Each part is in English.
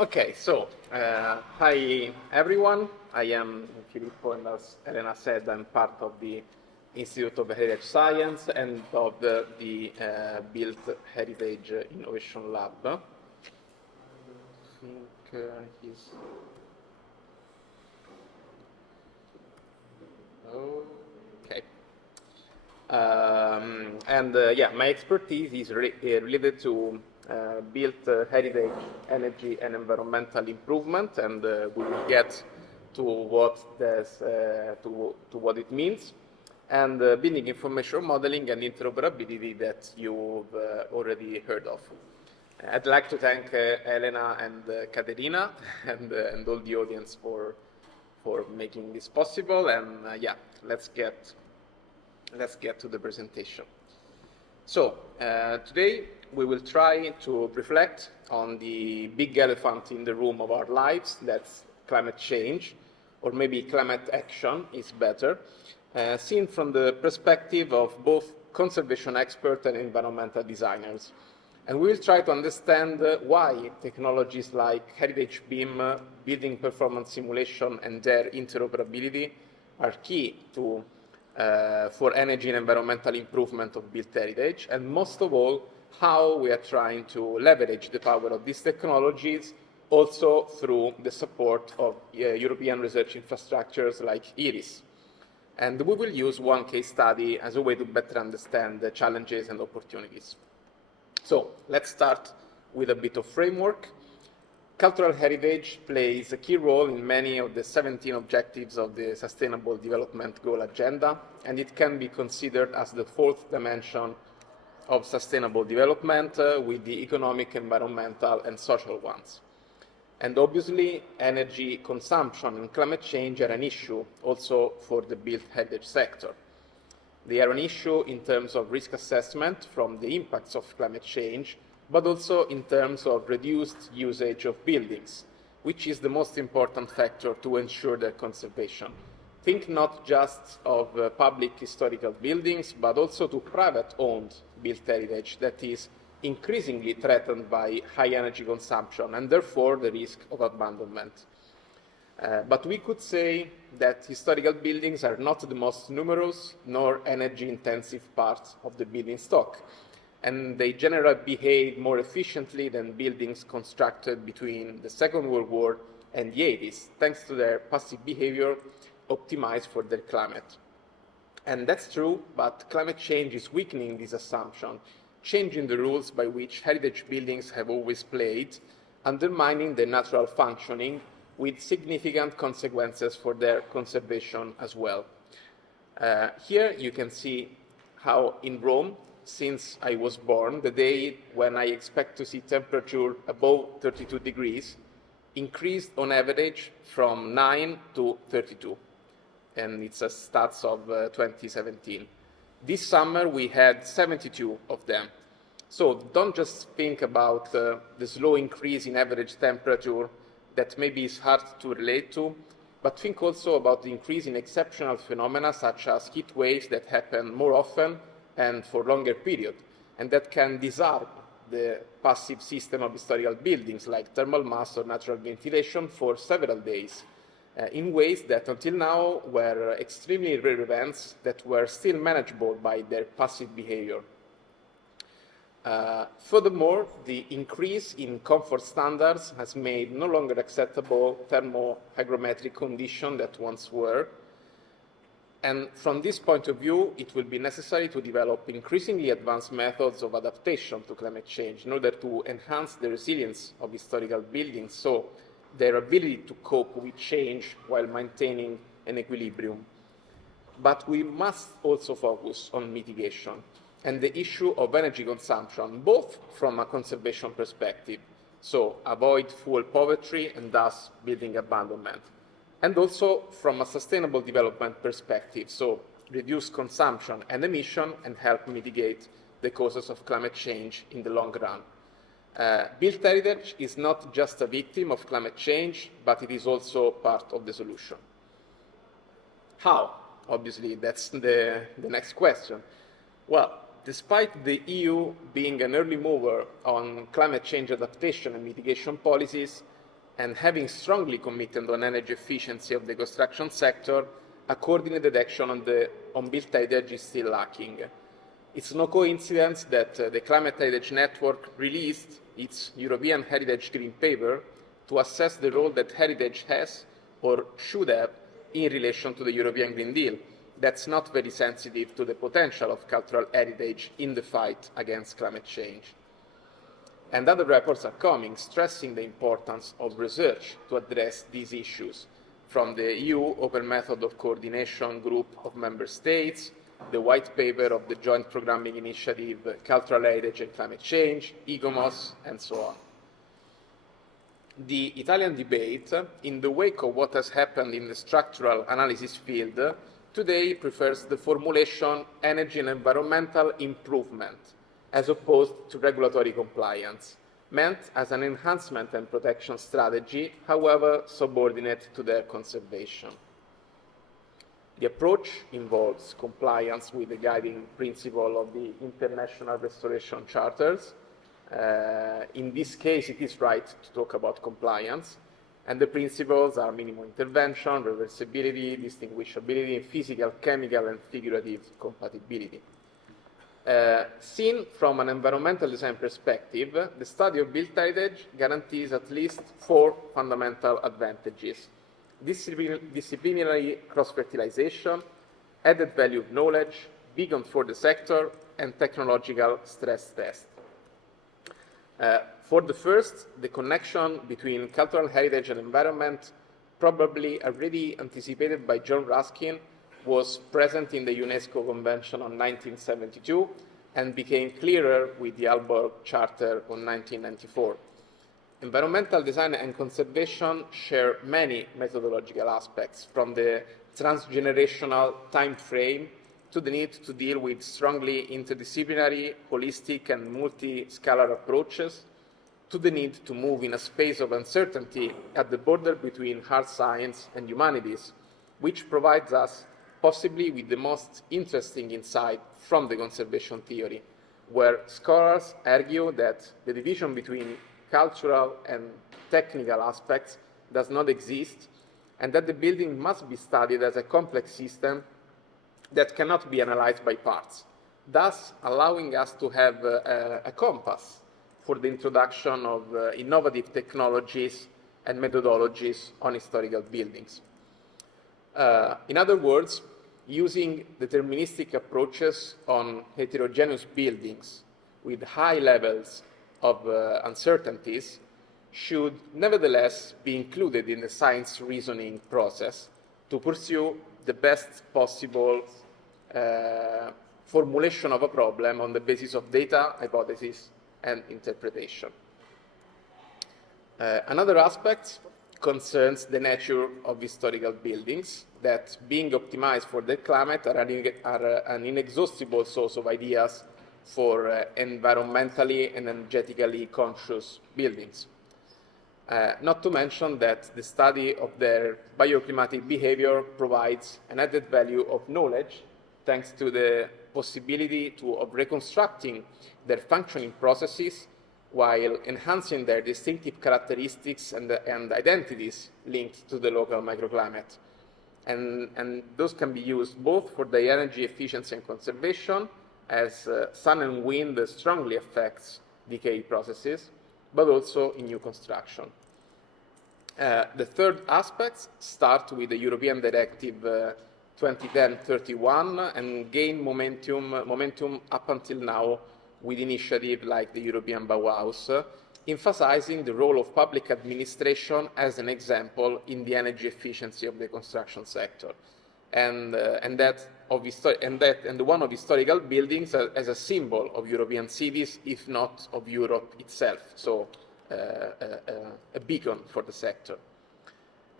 Okay, so hi everyone. I am Filippo, and as Elena said, I'm part of the Institute of Heritage Science and of the Built Heritage Innovation Lab. I think he's... Okay. Yeah, my expertise is related to built heritage, energy, and environmental improvement, and we will get to what what it means, and building information modeling and interoperability that you've already heard of. I'd like to thank Elena and Caterina and all the audience for making this possible. And yeah, let's get to the presentation. So today we will try to reflect on the big elephant in the room of our lives, that's climate change, or maybe climate action is better, seen from the perspective of both conservation experts and environmental designers. And we will try to understand why technologies like heritage BEEM, building performance simulation, and their interoperability are key to for energy and environmental improvement of built heritage, and most of all, how we are trying to leverage the power of these technologies also through the support of European research infrastructures like E-RIHS. And we will use one case study as a way to better understand the challenges and opportunities. So let's start with a bit of framework. Cultural heritage plays a key role in many of the 17 objectives of the Sustainable Development Goal Agenda, and it can be considered as the fourth dimension of sustainable development with the economic, environmental, and social ones. And obviously, energy consumption and climate change are an issue also for the built heritage sector. They are an issue in terms of risk assessment from the impacts of climate change, but also in terms of reduced usage of buildings, which is the most important factor to ensure their conservation. Think not just of public historical buildings, but also to private-owned built heritage that is increasingly threatened by high energy consumption and therefore the risk of abandonment. But we could say that historical buildings are not the most numerous nor energy-intensive part of the building stock, and they generally behave more efficiently than buildings constructed between the Second World War and the 80s, thanks to their passive behavior optimized for their climate. And that's true, but climate change is weakening this assumption, changing the rules by which heritage buildings have always played, undermining their natural functioning, with significant consequences for their conservation as well. Here you can see how in Rome, since I was born, the day when I expect to see temperature above 32 degrees increased on average from 9 to 32. And it's a stats of 2017. This summer we had 72 of them. So don't just think about the slow increase in average temperature that maybe is hard to relate to, but think also about the increase in exceptional phenomena such as heat waves that happen more often and for longer period, and that can disrupt the passive system of historical buildings like thermal mass or natural ventilation for several days, in ways that until now were extremely rare events that were still manageable by their passive behavior. Furthermore, the increase in comfort standards has made no longer acceptable thermohygrometric conditions that once were. And from this point of view, it will be necessary to develop increasingly advanced methods of adaptation to climate change in order to enhance the resilience of historical buildings, so their ability to cope with change while maintaining an equilibrium. But we must also focus on mitigation and the issue of energy consumption, both from a conservation perspective, so avoid fuel poverty and thus building abandonment, and also from a sustainable development perspective, so reduce consumption and emission and help mitigate the causes of climate change in the long run. Built heritage is not just a victim of climate change, but it is also part of the solution. How? Obviously, that's the next question. Well, despite the EU being an early mover on climate change adaptation and mitigation policies, and having strongly committed on energy efficiency of the construction sector, a coordinated action on built heritage is still lacking. It's no coincidence that the Climate Heritage Network released its European Heritage Green Paper to assess the role that heritage has or should have in relation to the European Green Deal. That's not very sensitive to the potential of cultural heritage in the fight against climate change. And other reports are coming, stressing the importance of research to address these issues, from the EU Open Method of Coordination Group of Member States, the white paper of the Joint Programming Initiative, Cultural Heritage and Climate Change, ECOMOS, and so on. The Italian debate, in the wake of what has happened in the structural analysis field, today prefers the formulation energy and environmental improvement, as opposed to regulatory compliance, meant as an enhancement and protection strategy, however subordinate to their conservation. The approach involves compliance with the guiding principle of the International Restoration Charters. In this case, it is right to talk about compliance, and the principles are minimum intervention, reversibility, distinguishability, physical, chemical, and figurative compatibility. Seen from an environmental design perspective, the study of built heritage guarantees at least 4 fundamental advantages: disciplinary cross-fertilization, added value of knowledge, beacon for the sector, and technological stress test. For the first, the connection between cultural heritage and environment, probably already anticipated by John Ruskin, was present in the UNESCO Convention on 1972 and became clearer with the Aalborg Charter on 1994. Environmental design and conservation share many methodological aspects, from the transgenerational time frame to the need to deal with strongly interdisciplinary, holistic, and multi-scalar approaches, to the need to move in a space of uncertainty at the border between hard science and humanities, which provides us possibly with the most interesting insight from the conservation theory, where scholars argue that the division between cultural and technical aspects does not exist, and that the building must be studied as a complex system that cannot be analyzed by parts, thus allowing us to have a compass for the introduction of innovative technologies and methodologies on historical buildings. In other words, using deterministic approaches on heterogeneous buildings with high levels of uncertainties should nevertheless be included in the science reasoning process to pursue the best possible formulation of a problem on the basis of data, hypothesis, and interpretation. Another aspect concerns the nature of historical buildings that, being optimized for the climate, are an inexhaustible source of ideas for environmentally and energetically conscious buildings. Not to mention that the study of their bioclimatic behavior provides an added value of knowledge thanks to the possibility of reconstructing their functioning processes while enhancing their distinctive characteristics and identities linked to the local microclimate. And those can be used both for the energy efficiency and conservation, as sun and wind strongly affects decay processes, but also in new construction. The third aspect starts with the European Directive 2010-31 and gain momentum up until now with initiatives like the European Bauhaus, emphasizing the role of public administration as an example in the energy efficiency of the construction sector, and one of historical buildings as a symbol of European cities, if not of Europe itself, so a beacon for the sector.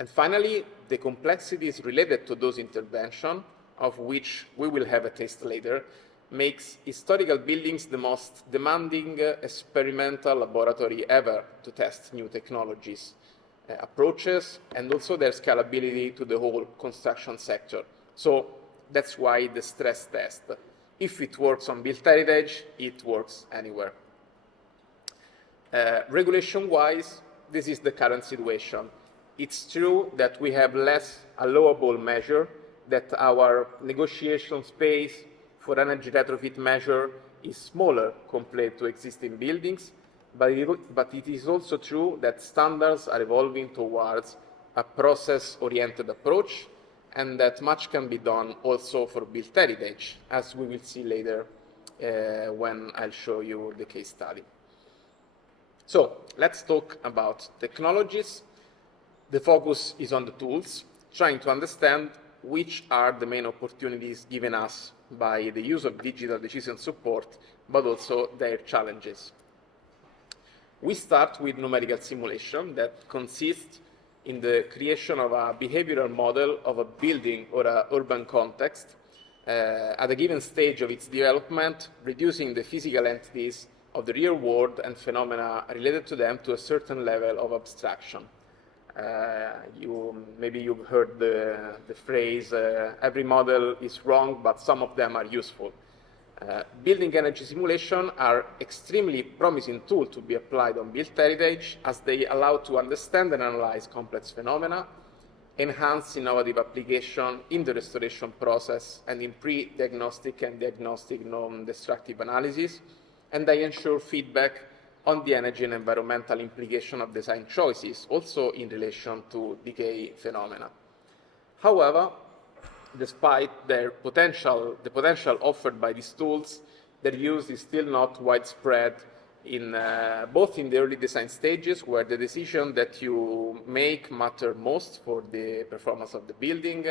And finally, the complexities related to those interventions, of which we will have a taste later, makes historical buildings the most demanding experimental laboratory ever to test new technologies, approaches, and also their scalability to the whole construction sector. So that's why the stress test. If it works on built heritage, it works anywhere. Regulation-wise, this is the current situation. It's true that we have less allowable measure, that our negotiation space for energy retrofit measure is smaller compared to existing buildings, but it is also true that standards are evolving towards a process-oriented approach, and that much can be done also for built heritage, as we will see later when I'll show you the case study. So let's talk about technologies. The focus is on the tools, trying to understand which are the main opportunities given us by the use of digital decision support, but also their challenges. We start with numerical simulation that consists in the creation of a behavioral model of a building or an urban context at a given stage of its development, reducing the physical entities of the real world and phenomena related to them to a certain level of abstraction. Maybe you've heard the phrase, every model is wrong, but some of them are useful. Building energy simulation are extremely promising tools to be applied on built heritage, as they allow to understand and analyze complex phenomena, enhance innovative application in the restoration process and in pre-diagnostic and diagnostic non-destructive analysis, and they ensure feedback on the energy and environmental implication of design choices, also in relation to decay phenomena. However, despite the potential offered by these tools, their use is still not widespread both in the early design stages, where the decision that you make matter most for the performance of the building,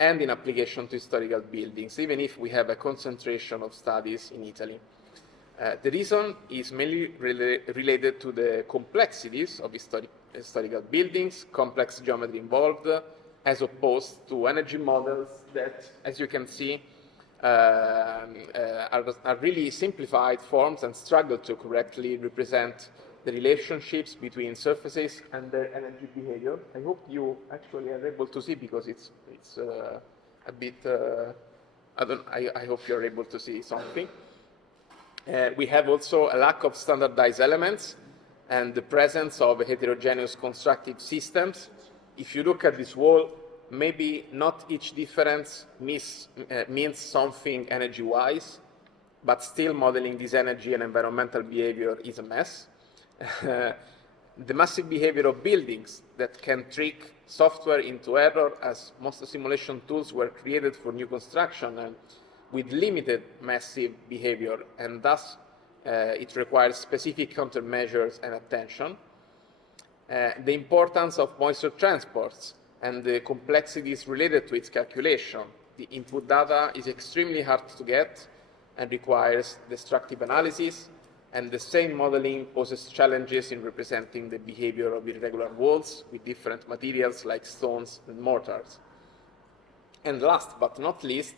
and in application to historical buildings, even if we have a concentration of studies in Italy. The reason is mainly related to the complexities of historical buildings, complex geometry involved, as opposed to energy models that, as you can see, are really simplified forms and struggle to correctly represent the relationships between surfaces and their energy behavior. I hope you actually are able to see, because it's a bit, I hope you're able to see something. We have also a lack of standardized elements and the presence of heterogeneous constructive systems. If you look at this wall, maybe not each difference means something energy-wise, but still modeling this energy and environmental behavior is a mess. The massive behavior of buildings that can trick software into error, as most simulation tools were created for new construction and with limited massive behavior, and thus it requires specific countermeasures and attention. The importance of moisture transports and the complexities related to its calculation. The input data is extremely hard to get and requires destructive analysis, and the same modeling poses challenges in representing the behavior of irregular walls with different materials like stones and mortars. And last but not least,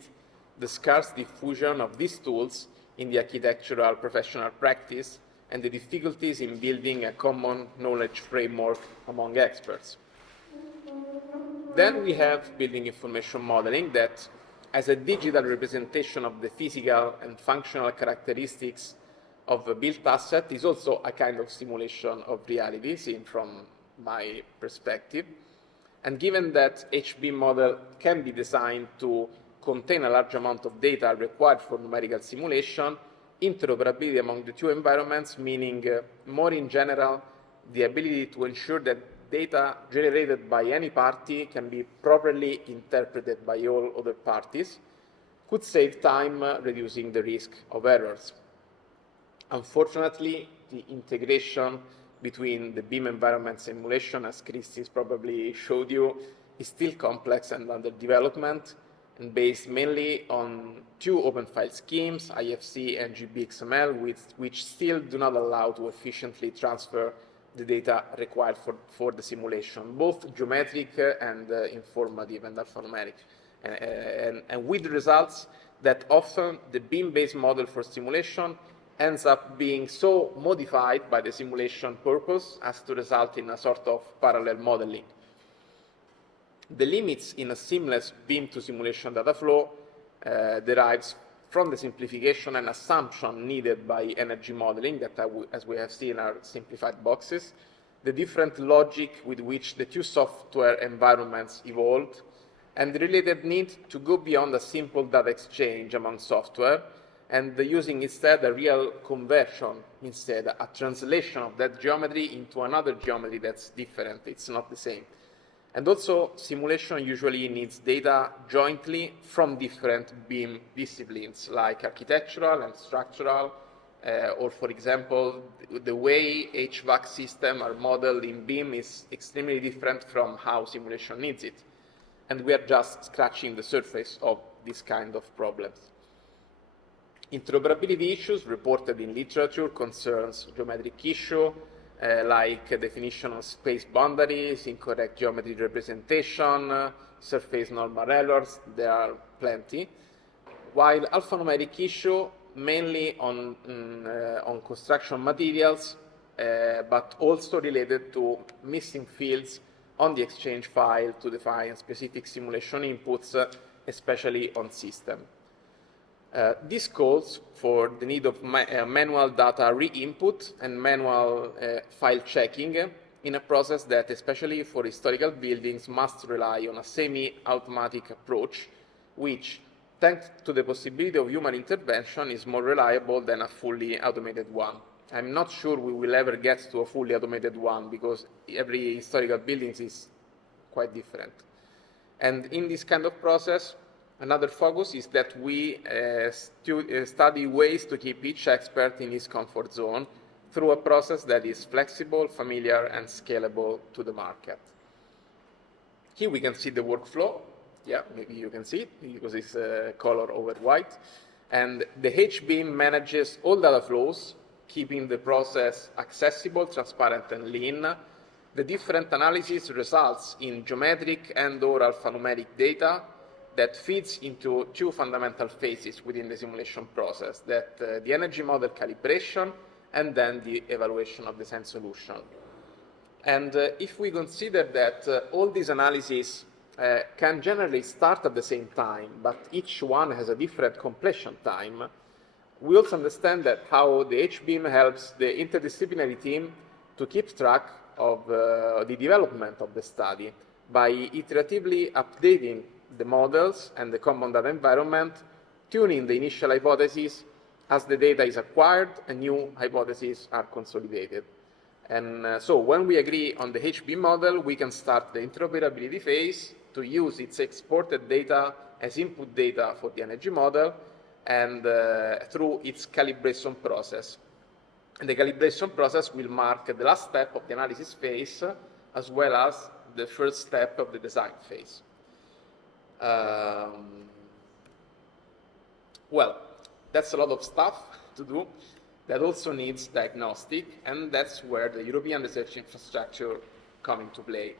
the scarce diffusion of these tools in the architectural professional practice and the difficulties in building a common knowledge framework among experts. Then we have building information modeling that, as a digital representation of the physical and functional characteristics of a built asset, is also a kind of simulation of reality, seen from my perspective. And given that HBIM model can be designed to contain a large amount of data required for numerical simulation, interoperability among the two environments, meaning more in general, the ability to ensure that data generated by any party can be properly interpreted by all other parties, could save time, reducing the risk of errors. Unfortunately, the integration between the BIM environment simulation, as Christie's probably showed you, is still complex and under development, and based mainly on two open file schemes, IFC and ENCIBCMED, which still do not allow to efficiently transfer the data required for the simulation, both geometric and informative and alphanumeric. And with the results that often the BIM-based model for simulation ends up being so modified by the simulation purpose as to result in a sort of parallel modeling. The limits in a seamless BIM to simulation data flow derives from the simplification and assumption needed by energy modeling that, as we have seen, are simplified boxes, the different logic with which the two software environments evolved, and the related need to go beyond a simple data exchange among software and using instead a real conversion, instead a translation of that geometry into another geometry that's different, it's not the same. And also, simulation usually needs data jointly from different BEEM disciplines, like architectural and structural, or for example, the way HVAC systems are modeled in BEEM is extremely different from how simulation needs it. And we are just scratching the surface of this kind of problems. Interoperability issues reported in literature concerns geometric issue, like definition of space boundaries, incorrect geometry representation, surface normal errors, there are plenty. While alphanumeric issue mainly on construction materials, but also related to missing fields on the exchange file to define specific simulation inputs, especially on system. This calls for the need of manual data re-input and manual file checking in a process that, especially for historical buildings, must rely on a semi-automatic approach, which, thanks to the possibility of human intervention, is more reliable than a fully automated one. I'm not sure we will ever get to a fully automated one because every historical building is quite different. And in this kind of process, another focus is that we study ways to keep each expert in his comfort zone through a process that is flexible, familiar, and scalable to the market. Here we can see the workflow. Yeah, maybe you can see it because it's color over white. And the HBIM manages all data flows, keeping the process accessible, transparent, and lean. The different analysis results in geometric and/or alphanumeric data that feeds into two fundamental phases within the simulation process, that the energy model calibration and then the evaluation of the design solution. And if we consider that all these analyses can generally start at the same time, but each one has a different completion time, we also understand that how the HBIM helps the interdisciplinary team to keep track of the development of the study by iteratively updating the models and the common data environment, tuning the initial hypotheses as the data is acquired and new hypotheses are consolidated. And so when we agree on the HBIM model, we can start the interoperability phase to use its exported data as input data for the energy model and through its calibration process. And the calibration process will mark the last step of the analysis phase as well as the first step of the design phase. Well, that's a lot of stuff to do that also needs diagnostic, and that's where the European research infrastructure come into play.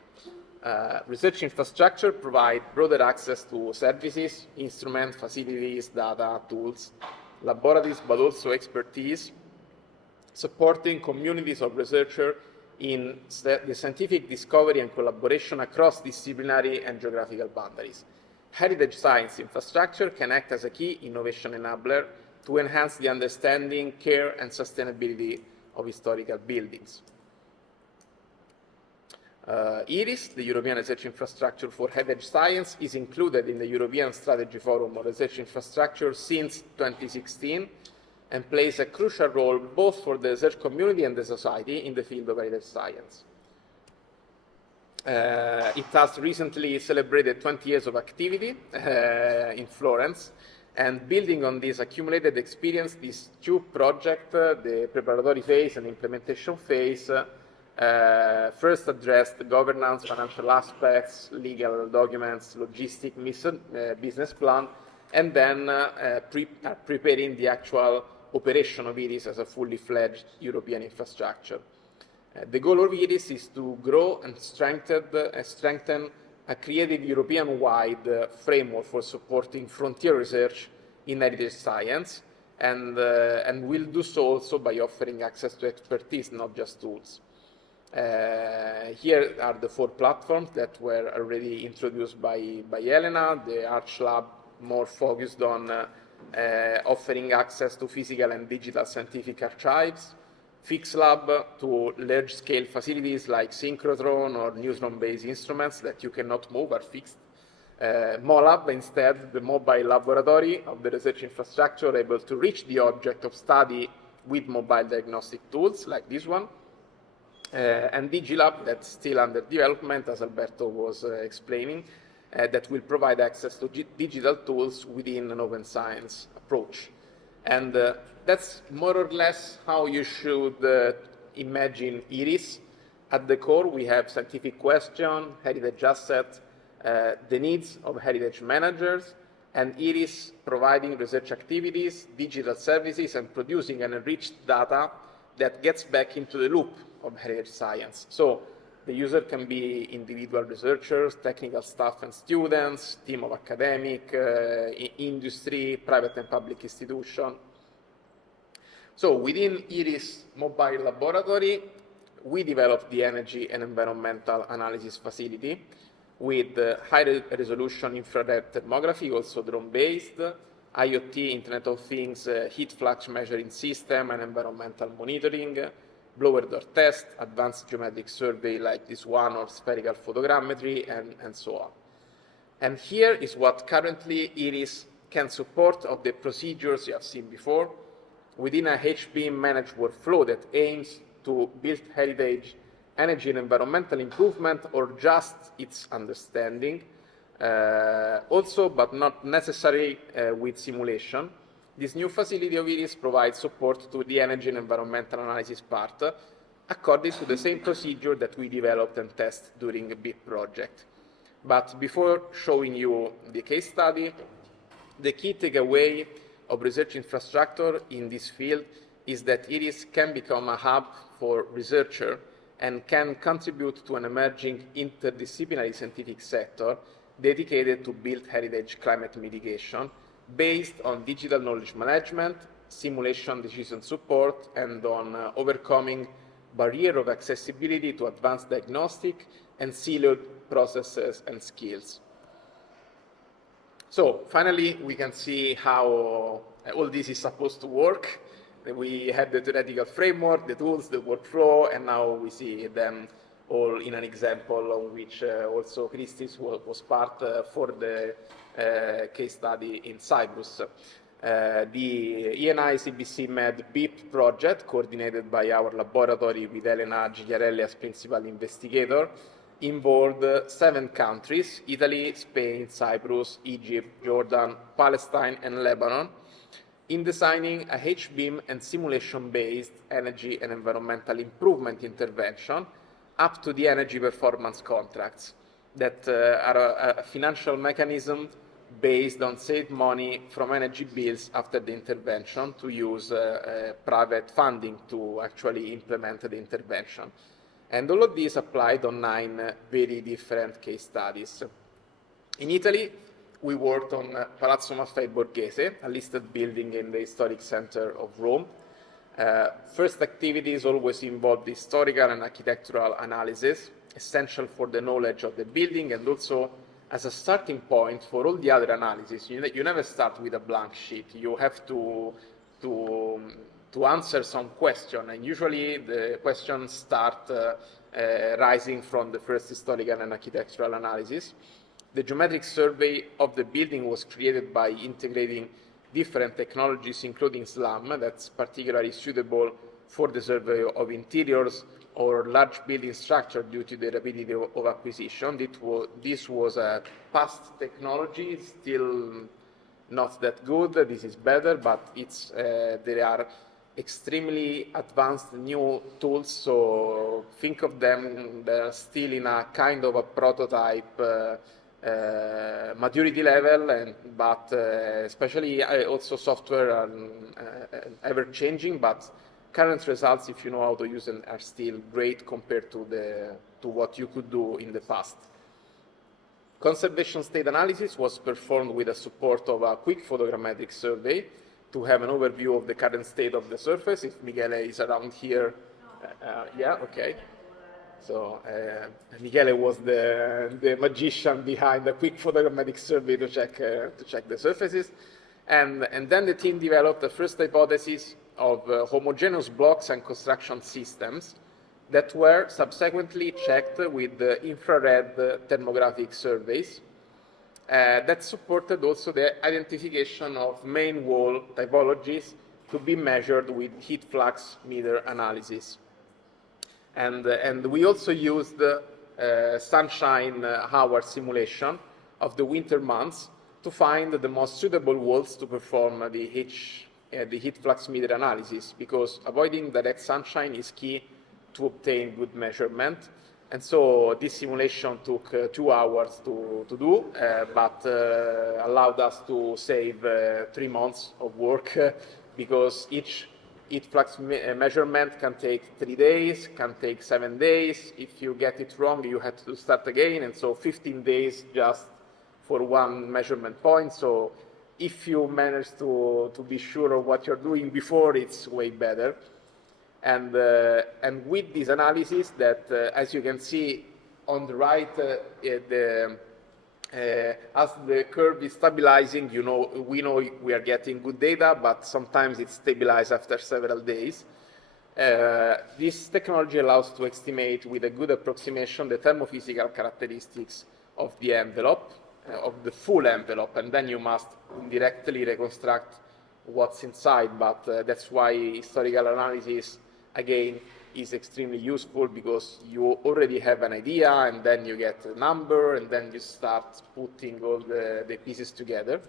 Research infrastructure provide broader access to services, instruments, facilities, data, tools, laboratories, but also expertise, supporting communities of researchers in the scientific discovery and collaboration across disciplinary and geographical boundaries. Heritage science infrastructure can act as a key innovation enabler to enhance the understanding, care, and sustainability of historical buildings. E-RIHS, the European Research Infrastructure for Heritage Science, is included in the European Strategy Forum on Research Infrastructure since 2016 and plays a crucial role both for the research community and the society in the field of heritage science. It has recently celebrated 20 years of activity in Florence, and building on this accumulated experience, these two projects, the preparatory phase and implementation phase, first addressed the governance, financial aspects, legal documents, logistic business plan, and then preparing the actual operation of E-RIHS as a fully fledged European infrastructure. The goal of E-RIHS is to grow and strengthen a creative European-wide framework for supporting frontier research in heritage science, and will do so also by offering access to expertise, not just tools. Here are the 4 platforms that were already introduced by Elena. The Arch Lab, more focused on offering access to physical and digital scientific archives. fixed lab to large-scale facilities like synchrotron or neutron-based instruments that you cannot move are fixed. MOLAB, instead, the mobile laboratory of the research infrastructure, able to reach the object of study with mobile diagnostic tools like this one. And DigiLab, that's still under development, as Alberto was explaining, that will provide access to digital tools within an open science approach. And that's more or less how you should imagine E-RIHS. At the core, we have scientific question, heritage asset, the needs of heritage managers, and E-RIHS providing research activities, digital services, and producing an enriched data that gets back into the loop of heritage science. So the user can be individual researchers, technical staff and students, team of academic, industry, private and public institution. So within E-RIHS mobile laboratory, we developed the energy and environmental analysis facility with high resolution infrared thermography, also drone-based, IoT, Internet of Things, heat flux measuring system and environmental monitoring, blower door test, advanced geometric survey like this one, or spherical photogrammetry, and so on. And here is what currently E-RIHS can support of the procedures you have seen before within a HBIM managed workflow that aims to build heritage, energy and environmental improvement, or just its understanding. Also, but not necessarily with simulation. This new facility of E-RIHS provides support to the energy and environmental analysis part according to the same procedure that we developed and tested during the BEEP project. But before showing you the case study, the key takeaway of research infrastructure in this field is that E-RIHS can become a hub for researchers and can contribute to an emerging interdisciplinary scientific sector dedicated to build heritage climate mitigation based on digital knowledge management, simulation decision support, and on overcoming barrier of accessibility to advanced diagnostic and siloed processes and skills. So finally, we can see how all this is supposed to work. We had the theoretical framework, the tools, the workflow, and now we see them all in an example on which also Christis was part for the case study in Cyprus. The ENICBCMED BEEP project, coordinated by our laboratory with Elena Gigliarelli as principal investigator, involved 7 countries: Italy, Spain, Cyprus, Egypt, Jordan, Palestine, and Lebanon, in designing a HBIM and simulation-based energy and environmental improvement intervention up to the energy performance contracts that are a financial mechanism based on saved money from energy bills after the intervention to use private funding to actually implement the intervention. And all of these applied on 9 very different case studies. In Italy, we worked on Palazzo Maffei Borghese, a listed building in the historic center of Rome. First activities always involved historical and architectural analysis, essential for the knowledge of the building and also as a starting point for all the other analysis. You never start with a blank sheet. You have to answer some question, and usually the questions start rising from the first historical and architectural analysis. The geometric survey of the building was created by integrating different technologies, including SLAM, that's particularly suitable for the survey of interiors or large building structure due to the rapidity of acquisition. This was a past technology, still not that good. This is better, but there are extremely advanced new tools, so think of them, they're still in a kind of a prototype maturity level, but especially also software are ever-changing, but current results, if you know how to use them, are still great compared to what you could do in the past. Conservation state analysis was performed with the support of a quick photogrammetric survey to have an overview of the current state of the surface. If Michele is around here, yeah, okay. So Michele was the magician behind the quick photogrammetric survey to check the surfaces. And then the team developed the first hypothesis of homogeneous blocks and construction systems that were subsequently checked with infrared thermographic surveys that supported also the identification of main wall typologies to be measured with heat flux meter analysis. And we also used sunshine hour simulation of the winter months to find the most suitable walls to perform the heat flux meter analysis, because avoiding direct sunshine is key to obtain good measurement. And so this simulation took 2 hours to do, but allowed us to save 3 months of work because each heat flux measurement can take 3 days, can take 7 days. If you get it wrong, you have to start again, and so 15 days just for one measurement point. So if you manage to be sure of what you're doing before, it's way better. And with this analysis that, as you can see on the right, as the curve is stabilizing, we know we are getting good data, but sometimes it's stabilized after several days. This technology allows to estimate with a good approximation the thermophysical characteristics of the envelope, of the full envelope, and then you must directly reconstruct what's inside, but that's why historical analysis, again, is extremely useful, because you already have an idea, and then you get a number, and then you start putting all the pieces together.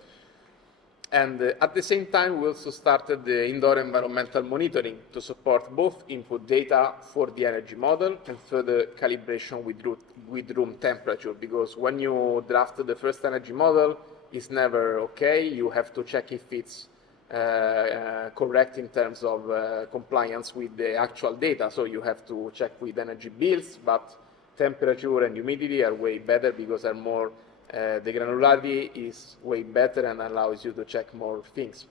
And at the same time, we also started the indoor environmental monitoring to support both input data for the energy model and further calibration with room temperature, because when you draft the first energy model, it's never okay. You have to check if it's correct in terms of compliance with the actual data. So you have to check with energy bills, but temperature and humidity are way better because they're more, the granularity is way better and allows you to check more things.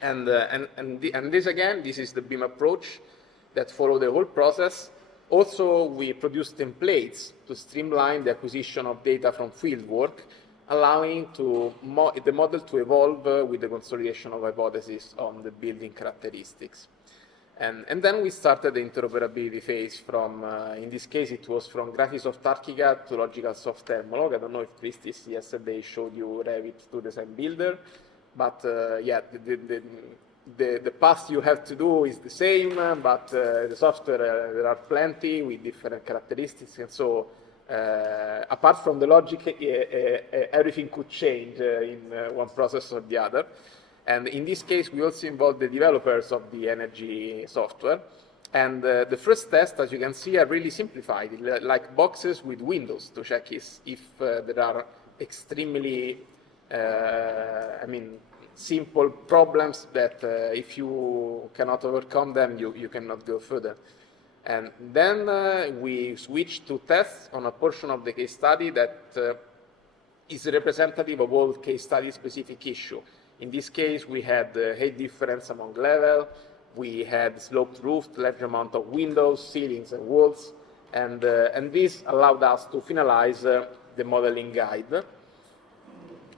And this again, this is the BEEM approach that follow the whole process. Also, we produce templates to streamline the acquisition of data from field work, allowing the model to evolve with the consolidation of hypotheses on the building characteristics. And then we started the interoperability phase from, in this case, it was from Graphisoft ArchiCAD to Logicalsoft Thermolog. I don't know if Christis yesterday showed you Revit to Design Builder, but yeah, the path you have to do is the same, but the software, there are plenty with different characteristics, and so apart from the logic, everything could change in one process or the other. And in this case, we also involved the developers of the energy software. And the first tests, as you can see, are really simplified, like boxes with windows to check if there are extremely, simple problems that if you cannot overcome them, you cannot go further. And then we switched to tests on a portion of the case study that is representative of all case study specific issue. In this case, we had height difference among level, we had sloped roof, large amount of windows, ceilings, and walls, and this allowed us to finalize the modeling guide.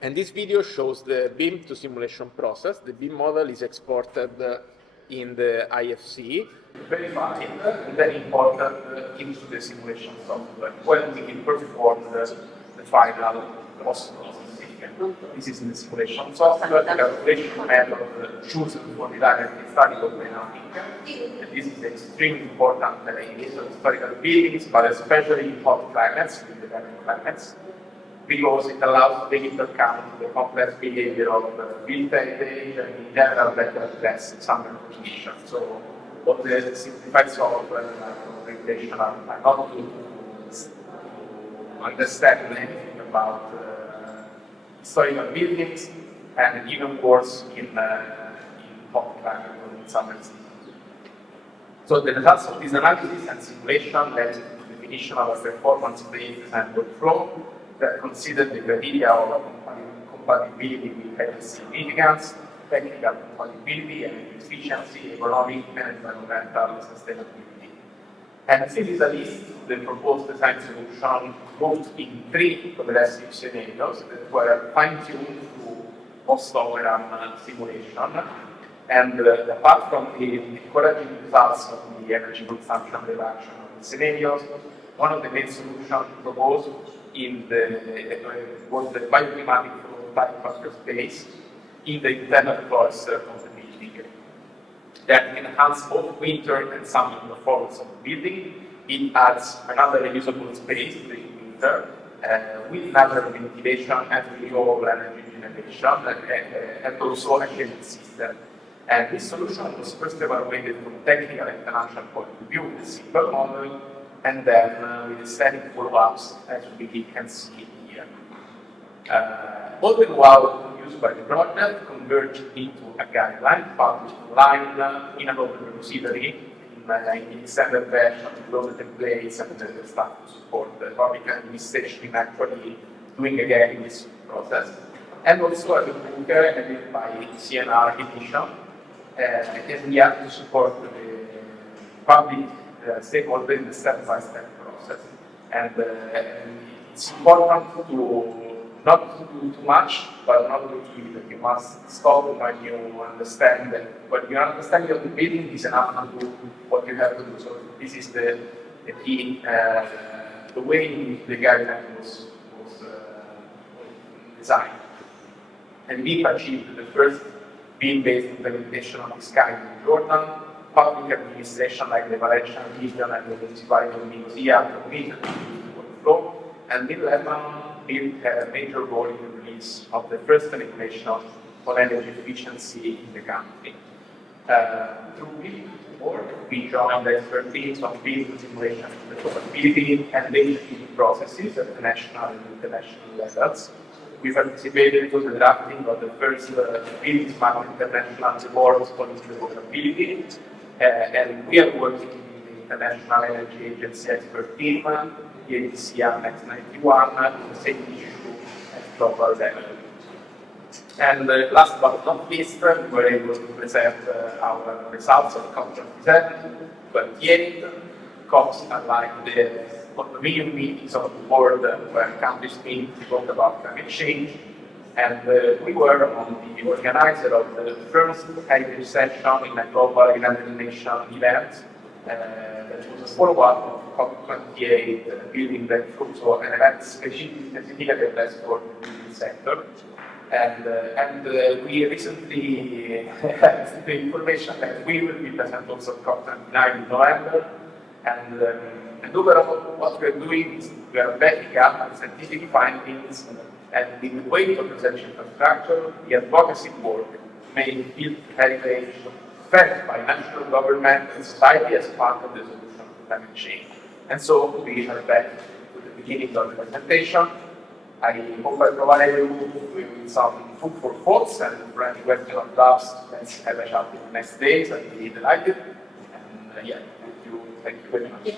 And this video shows the BEEM to simulation process. The BEEM model is exported in the IFC, verified, and then imported into the simulation software when we can perform the final post-processing. This is in the simulation software, the calculation method chosen for the direct study of dynamic. And this is extremely important in case of historical buildings, but especially in hot climates, in the direct climates, because it allows to take into account the complex behavior of built heritage and in general better address summer conditions. So all the simplified software and regulation are not to understand anything about historical buildings, and even worse in hot climate or in summer season. So the results of this analysis and simulation led to the definition of a performance-based design workflow that considered the criteria of compatibility with health significance, technical compatibility, and efficiency, economic, and environmental sustainability. And this is a list of the proposed design solution grouped in 3 progressive scenarios that were fine-tuned to post-overrun simulation. And apart from the encouraging results of the energy consumption reduction of the scenarios, one of the main solutions proposed was the bioclimatic photovoltaic buffer space in the internal cluster of the building that enhance both winter and summer performance of the building. It adds another reusable space during winter with another ventilation and renewable energy generation and also a shaded system. And this solution was first evaluated from technical and financial point of view with a simple model, and then with aesthetic follow-ups, as we can see here. All the know-how used by the project converged into a guideline published online in an open repository in the extended version with all the templates and the stuff to support the public administration in actually doing again this process. And also a book edited by CNR edition, and we have to support the public stakeholder in the step-by-step process. And it's important to not to do too much, but not to do too little. You must stop when you understand that when you understand the building is enough to do what you have to do. So this is the key, the way in which the guideline was designed. And BEEP achieved the first BEEP-based implementation of this kind in Jordan. Public administration like the Valencian region and the municipality of Nicosia committed to the workflow. And in Lebanon, BEEP had a major role in the release of the first regulation on energy efficiency in the country. Through BEEP work, we joined the expertise on BEEP simulation, the probability and data processes at the national and international levels. We participated to the drafting of the first BEEP Smart International Report on interoperability, and we are working with the International Energy Agency expert team, the ENICBCMED BEEP, the same issue at global level. And last but not least, we were able to present our results of COP27, 28. COPs are like the real meetings of the world where countries meet to talk about climate change. And we were on the organizer of the first heritage session in a global United Nations event that was a follow-up of COP28 building breakthrough, so an event specifically addressed for the building sector. And we recently had the information that we will be present also at COP29 in November. And overall, what we are doing is we are backing up our scientific findings and in the way of research infrastructure, the advocacy work made built heritage fed by national government and society as part of the solution to climate change. And so we are back to the beginning of the presentation. I hope I provided you with some food for thoughts, and for any question or doubts, let's have a chat in the next days. I'd be delighted. And yeah, thank you very much.